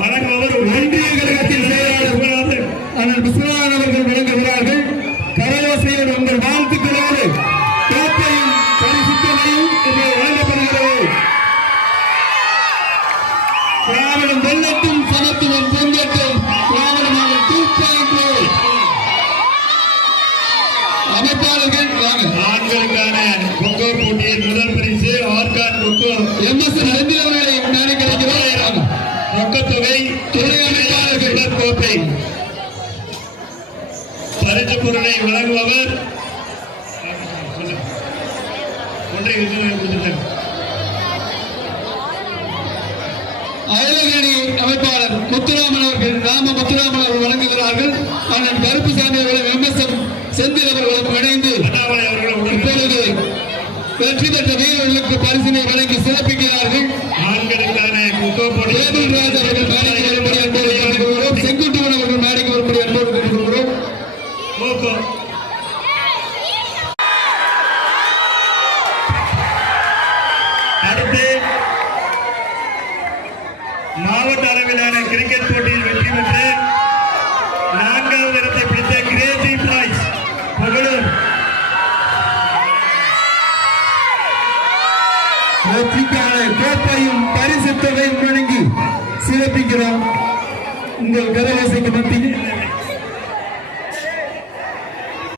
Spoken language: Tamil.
வழங்குபவர் ஒன்றிய கழகத்தின் செயலாளர் அண்ணன் விஸ்வநாதன் அவர்கள் வழங்குகிறார்கள். கரயோசையில் உங்கள் வாழ்த்துக்களோடு கோப்பையும் பரிசுத்தனையும் வழங்கப்படுகிறது. திராவிடம் வெள்ளட்டும், சமத்துவம் பொங்கட்டும். திராவிடமாக 2.0 அமைப்பாளர்கள் ஆண்களுக்கான கொக்கோ போட்டியின் முதல் பரிசு ஆர்கான் கொக்கோ MS செந்தில் அவர்களை முன்னாடி கிடைக்கிறார். ரொக்கத்தொகை துணை அமைப்பாளர்கள் கோப்பை பரிசு பொருளை வழங்குபவர் அயலகிரி அமைப்பாளர் முத்துராமன் அவர்கள், ராம முத்துராமன் அவர்கள் வழங்குகிறார்கள். ஆனால் கருப்புசாமி அவர்கள் MS செந்தில் அவர்களும் இணைந்து இப்பொழுது வெற்றி பெற்ற வீரர்களுக்கு பரிசினை வழங்கி சிறப்பிக்கிறார்கள். ஆண்களுக்கான ராஜ் அவர்கள் மேடைக்கு வரும்படி அன்போடு கேட்டுக்கொள்கிறோம். செங்குட்டுவன் அவர்கள் மேடைக்கு வரும்படி அன்போடு கேட்டுக்கொள்கிறோம். அடுத்து மாவட்ட அளவிலான கிரிக்கெட் போட்டியில் வெற்றி பெற்று 4வது இடத்தை பிடித்த கிரேசி பிரைஸ் புகழூர் வெற்றிக்கான கோப்பையும் பரிசு தொகையும் வழங்கி சிறப்பிக்கிறோம். உங்கள் கரவாசைக்கு மத்தியில்